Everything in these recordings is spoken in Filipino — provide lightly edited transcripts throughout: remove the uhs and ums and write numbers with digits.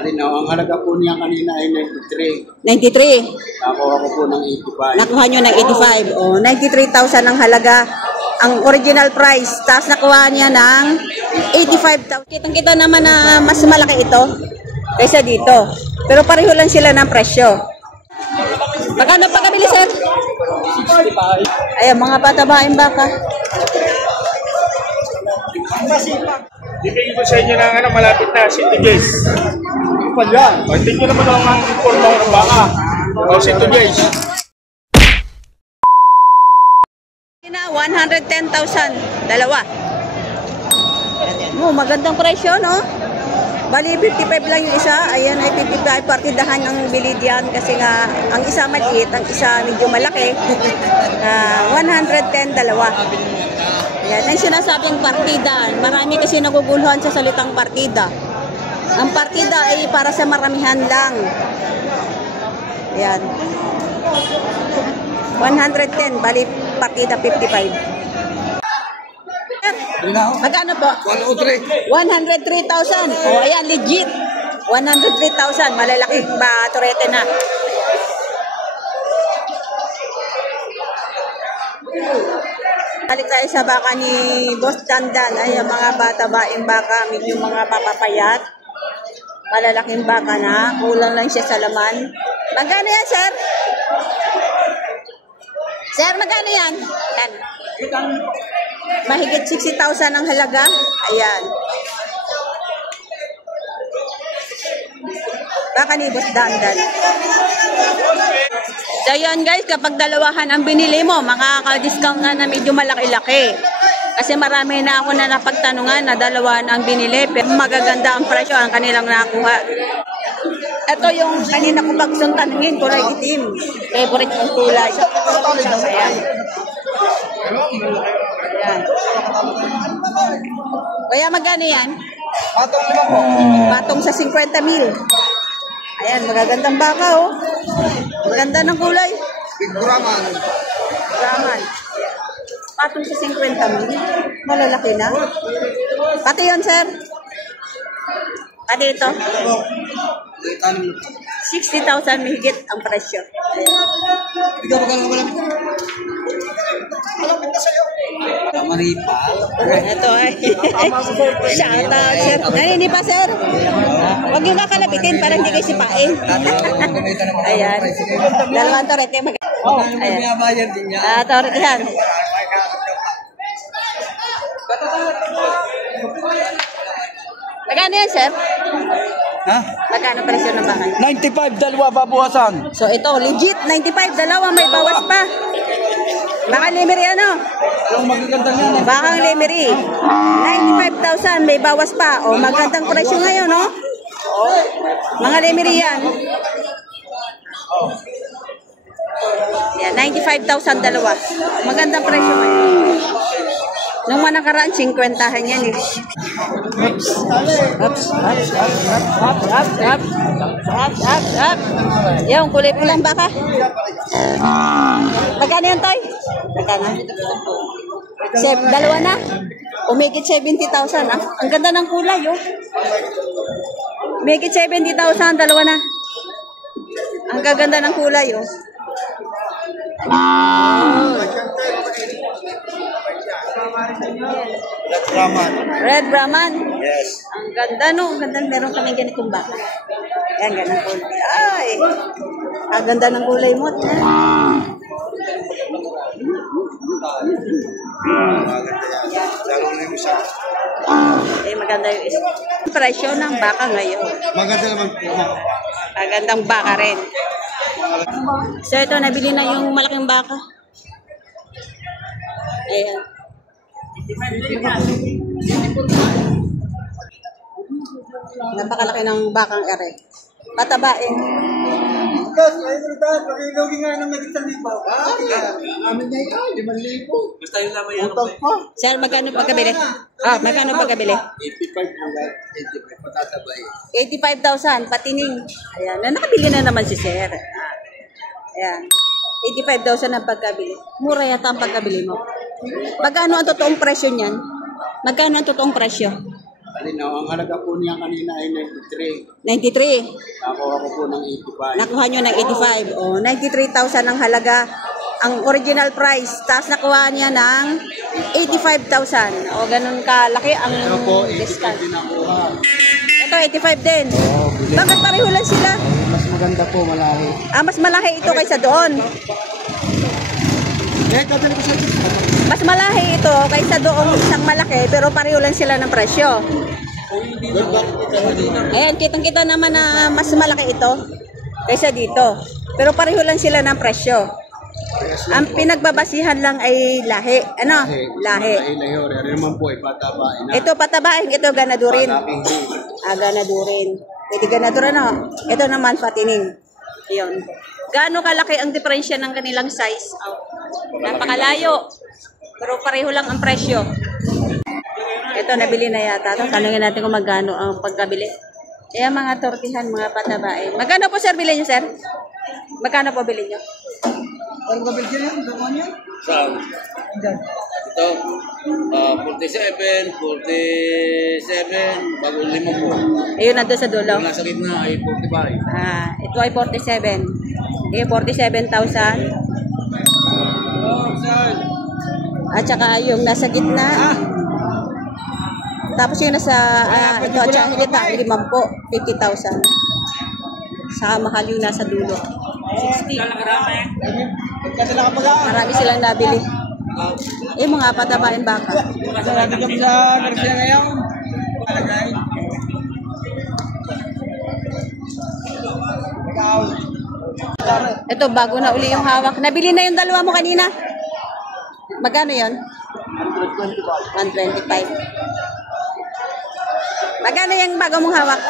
Alin, ang halaga po niya kanina ay 93. 93. Nakuha ko po ng 85. Nakuha nyo ng 85. O, 93,000 ang halaga. Ang original price. Tapos nakuha niya ng 85,000. Kitang-kita naman na mas malaki ito kaysa dito. Pero pareho lang sila ng presyo. Magkano pagkabili, sir? 65. Ayan, mga bata-baing baka. Bigay ko sa inyo ng malapit na City Gates. Ano pa yan? Tingnan naman ang informa ng baka. O City Gates. 110,000. Dalawa. Magandang presyo, no? Bali, 55 lang yung isa. Ayan, ay 55. Partidahan ang bilid yan. Kasi nga, ang isa maliit, ang isa medyo malaki. 110, dalawa. Yan, ang sinasabing partida. Marami kasi naguguluhan sa salitang partida. Ang partida ay para sa maramihan lang. Yan. 110, bali partida 55. Magkano po? 103,000. O, ayan, legit. 103,000. Malalaki ba, turete na. Balik tayo sa baka ni Boss Dandan. Ay, yung mga bata-baing baka, medyo mga papapayat. Malalaking baka na. Kulang lang siya sa laman. Magkano yan, sir? Sir, magkano yan? Yan. Mahigit 60,000 ang halaga. Ayan. Baka ni Boss Dandan. So yun guys, kapag dalawahan ang binili mo, makaka-discount na medyo malaki-laki. Kasi marami na ako na napagtanungan na dalawahan ang binili, pero magaganda ang presyo ang kanilang nakuha. Ito yung kanina ko bagong tanungin, kulay itim. Favorite kong kulay. Ayan. Ayan. Kaya magkano yan? Patong naman po. Patong sa 50,000. Ayan, magagandang baka, oh. Maganda ng kulay. Big Brahman. Brahman. Patong sa 50,000. Malalaki na. Pati yun, sir. Pati ito. 60,000 mahigit ang presyo. Ikaw magkano ka malapit? Malapit na sa'yo. Maripal. Ito ay. Shout out, sir. Nanini pa, sir? Huwag yung kakalabitin para hindi kayo sipain. Ayan. Dalawang torete. Ayan. Torete yan. Magkano yan, sir? Ha? Magkano presyo ng bahay? 95, dalawa babuwasan. So ito, legit, 95, dalawa, may bawas pa. Baka Lemery ano? Yung magagandang yan. Bakang Lemery. 95,000, may bawas pa. O, magandang presyo ngayon, no? Mga Lemery yan. Yan, 95,000 dalawa. Magandang presyo ngayon. Nung manakaraan, 50-han yan eh. Oops. Oops. Up. Yung kulay pulang baka. Magkano yan, Toy? Magkano? Dalawa na? Umigit 70,000, ah. Ang ganda ng kulay, oh. Umigit 70,000, dalawa na. Ang gaganda ng kulay, oh. Red Brahman. Red Brahman. Yes. Ang ganda, no? Ang ganda. Meron kami ganitong baka. Yan, ganang kulay. Ay! Ang ganda ng kulay mo. Lalo na yung isa. Maganda yung isa. Presyo ng baka ngayon. Maganda naman po. Magandang baka rin. So ito, nabili na yung malaking baka. Ayan. Napakalaki ng bakang ere. Patabain. Pakilugi nga ng magitan ni Papa. Amin na yan, 5,000. Basta yung lamay yan. Sir, magkano pagkabili? Magkano pagkabili? 85 hanggang 85. Patatabay. 85,000, patining. Ayan, nakabili na naman si Sir. Ayan. 85,000 ang pagkabili. Mura yata ang pagkabili mo. Magkano ang totoong presyo niyan? Magkano ang totoong presyo? Alin, ang halaga po niya kanina ay 93. 93. Nakuha ko po ng 85. Nakuha nyo ng 85. O, 93,000 ang halaga. Ang original price. Tapos nakuha niya ng 85,000. O, ganun kalaki ang Ito po, 85 discount. din nakuha. Ito, 85 din. Bilis. Bakit pareho lang sila? Mas maganda po, malahi. Ah, mas malaki ito kaysa doon. Dadali ko sa Mas malaki ito kaysa doon isang malaki, pero pareho lang sila ng presyo. Ayan, kitang-kita naman na mas malaki ito kaysa dito. Pero pareho lang sila ng presyo. Ang pinagbabasihan lang ay lahi. Ano? Lahi. Lahi. Ano naman po, ipatabain na. Ito patabain, ito ganadurin. Ganadurin. Pwede ganadurin, no? Ito naman patining. Yun. Gaano kalaki ang diferensya ng kanilang size? Oh, napakalayo. Pero pareho lang ang presyo. Ito, nabili na yata. Ito, tanungin natin kung magkano ang pagkabili. Ayan, mga tortihan, mga patabain. Magkano po, sir, bilhin nyo, sir? Magkano po bilhin nyo? Parang kabigyan yan, gawin niya. Saan? Ito, 47, 47, bago 5 po. Ayun, nandun sa dulo. Yung nasa gitna ay 45. Ito ay 47. Okay, 47,000. At saka yung nasa gitna. Tapos yung nasa, ito at saka yung gitna, 50,000. Saka mahal yung nasa dulo. 60. Marami silang nabili. Yung mga patabain baka. Sarado kami sa Garcia ngayon. Palagay. Ito, bago na uli yung hawak. Nabili na yung dalawa mo kanina. Magkano yon? 125. Magkano yung bago mong hawak?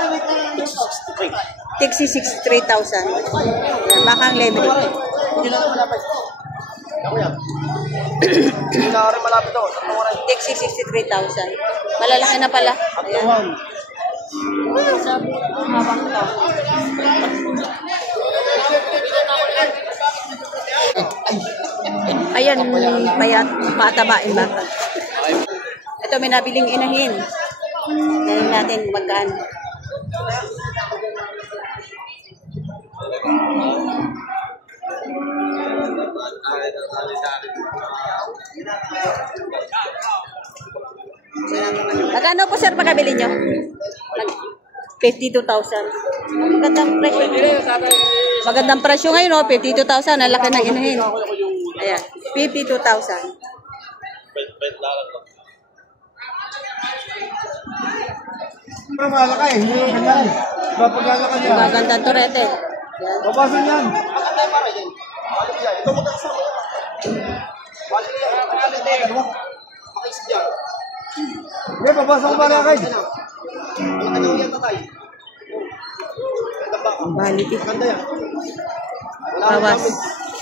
Tixi 63,000. Yan, baka ang level. Tixi 63,000. Malalaki na pala. Ayan. Hawak to. Ayan, payat, patabain bata. Ito, may nabiling inahin. Tignan natin magkaan. Magkano po, sir, pagkabili nyo? 52,000. Magandang presyo. Magandang presyo ngayon, oh, 52,000. Ang laki ng inahin. Ayan, 52,000. Pero malaka eh, hindi maganda. Papagala ka niya. Magandang turete. Babasan yan. Hindi, babasa ko pala kayo. Quality. Bawas.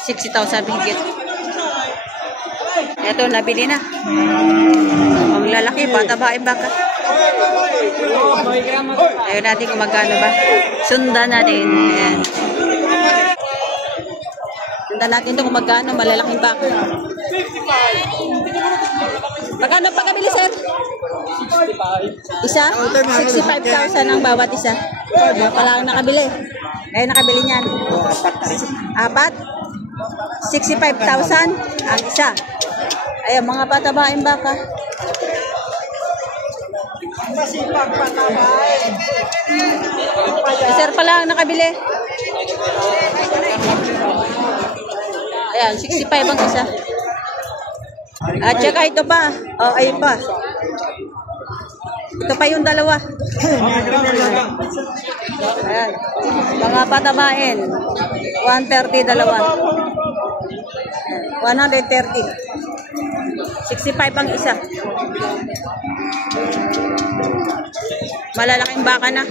60,000 higit. Ito, nabili na. Ang lalaki, patabain baka. Ayun natin kung magkano ba. Sundan natin. Ayan. Sundan natin ito kung magkano. Malalaking baka. Magkano pagkabili, sir? 65. Isa? 65,000 ang bawat isa. Kaya pala ang nakabili. Ngayon nakabili niyan. Apat? 65,000 ang isa. Ayan, mga patabain baka. Sir pala ang nakabili. Ayan, 65 ang isa. At saka ito pa. Oh, ayun pa. Ito pa yung dalawa. Ayan. Mga patabain. 130 dalawa. 130. 65 ang isa. Malalaking baka na.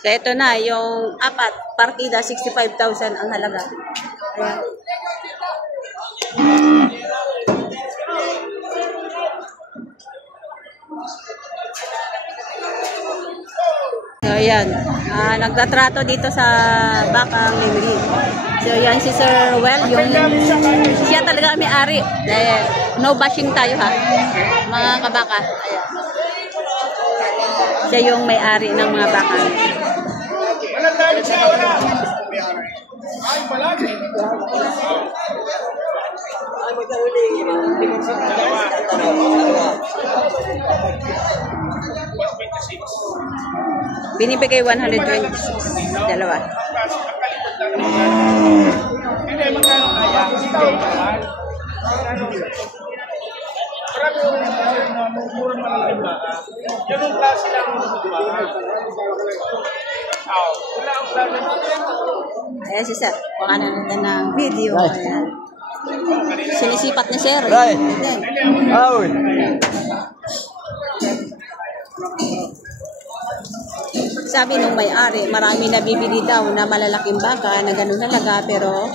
So, ito na, yung apat, partida, 65,000 ang halaga. Ayan. So, ayan. Nagtatrato dito sa Bakang Lemery. So, yan si Sir Well, siya talaga may-ari. No bashing tayo ha, mga kabaka. Ayan. Siya yung may-ari ng mga baka. Walang dami siya, wala. Ay, palagi. Binibigay 126. Dalawa. Hindi, magkano kaya? Marami yung murang malaking baka. Yan ang klase lang ng baka. Wala ang klase ng Ayan si Sir. Baka na natin ng video. Ayan. Sinisipat ni Sir. Right. Ayan. Sabi nung may-ari, marami nabibili daw na malalaking baka na ganun halaga, pero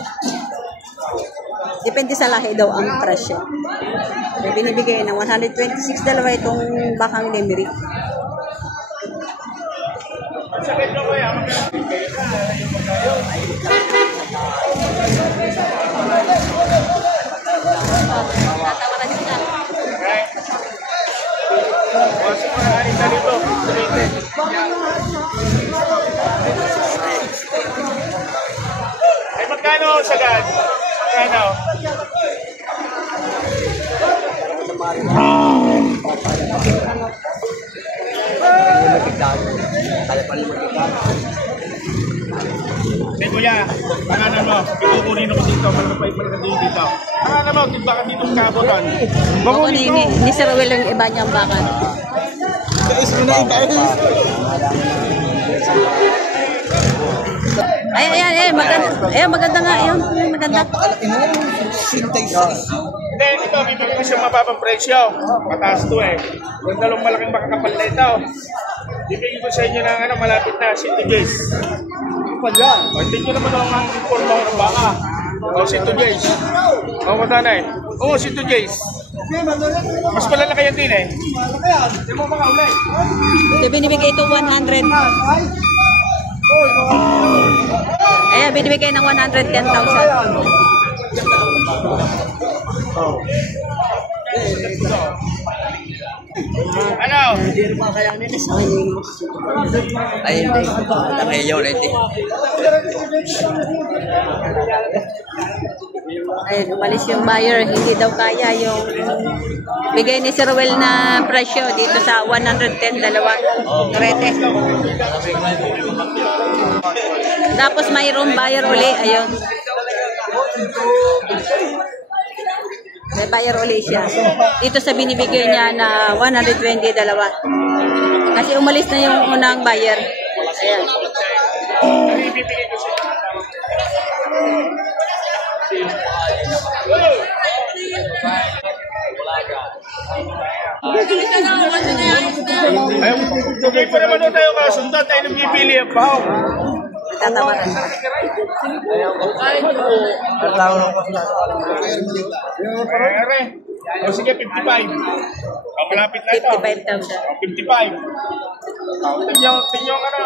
depende sa lahi daw ang presyo. So, binibigay ng 126 dalawa itong Bakang Lemery. Tatawaran sila. Ay, magkano sagad? Magkano? Hey kuya, pangalan mo, itutunin ako dito, malapay-malapay dito. Pangalan mo, tiba ka dito sa kabotan. Ako ni Sir Will yung iba niyang baka. Guys, mo na guys. Ay, maganda. Ay, maganda nga yun. Maganda. Napakalaki mo. Sintay sa Hindi, ito, bibili ko siya mababang presyo. Mataas to eh. Yung dalawang malaking makakapal na ito. Bibili ko sa inyo ng malapit na City Jays. pa dyan. O, hindi nyo naman ang informa ko ng baka. O, City Jays. O, matanay. O, City Jays. Mas malalaki yan din eh. Hindi mo makaulay. So, binibigay ito 100. Ayan, binibigay ng 110,000. Ano? Ay, hindi. Nakayaw na ito. Ayun, umalis yung buyer. Hindi daw kaya yung bigay ni Sir Will na presyo dito sa 110, dalawa. Rete. Tapos mayroong buyer uli. Ayun. May buyer uli siya. Dito sa binibigay niya na 120, dalawa. Kasi umalis na yung unang buyer. Ayan. Ayun, hindi pa naman doon tayo kasundan. Tayo nabibili ang bahaw. Tatawaran. Pare-pare. O sige, 55. O, malapit na ito. 55,000. O, 55. O, tinyo ka na.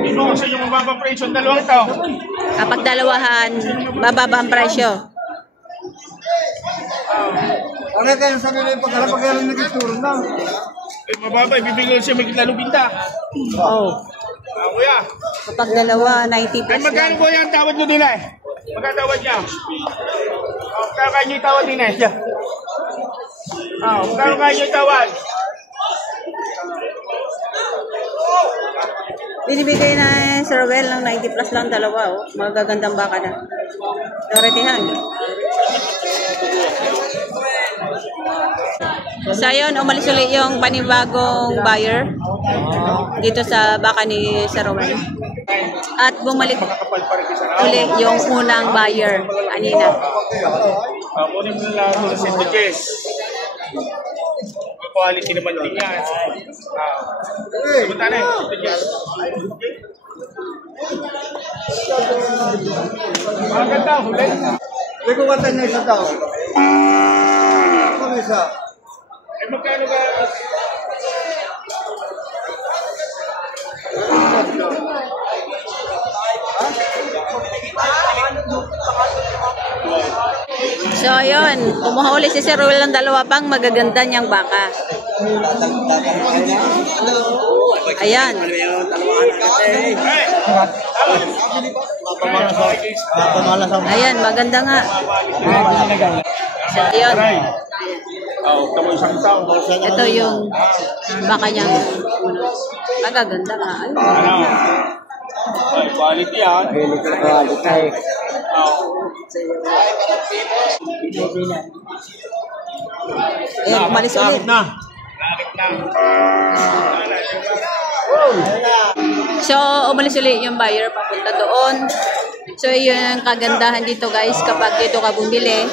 Ino ko sa inyo mababang presyo ang dalawang ito. Kapag dalawahan, bababa ang presyo. Ano kayo sa nila yung pagkalapagalan na gituro na? Eh, mababa, ibibigay siya may lalo binta. Oh. Kuya. Kapag dalawa, 90 Ay, plus magkano lang. ko yan tawad mo din eh? Magkano tawad niya? O, magkano kayo yung tawad din eh? O, magkano kayo yung tawad? Binibigay na Sir Well ng 90 plus lang, dalawa. Oh. Magagandang baka na. Doretihan. So yun, umalis ulit yung panibagong buyer dito sa baka ni Sir Well. At bumalik uli yung unang buyer kanina. Kunin mo na lang sa City Jays. quality naman din yan. Pumunta na eh. Maganda, huli. May kuwatan na isa daw. Ano isa? Eh, magkano ba? So, ayun. Kumuha ulit si Sir Will ng dalawa pang magaganda niyang baka. Ayan. Ayan, maganda nga. So, ayun. Ito yung baka niyang magaganda nga. Ayun. Ay, quality yan. Ayan, umalis ulit. So, umalis ulit yung buyer papunta doon. So, yun ang kagandahan dito guys kapag dito ka bumili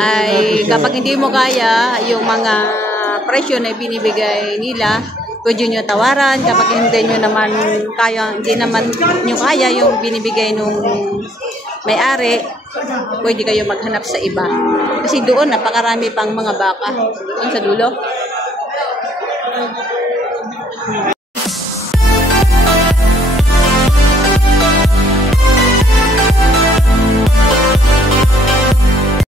ay kapag hindi mo kaya yung mga presyo na binibigay nila, pwede nyo tawaran. Kapag hindi nyo naman kaya, hindi naman nyo kaya yung binibigay nung may-ari, pwede kayo maghanap sa iba. Kasi doon napakarami pang mga baka doon sa dulo.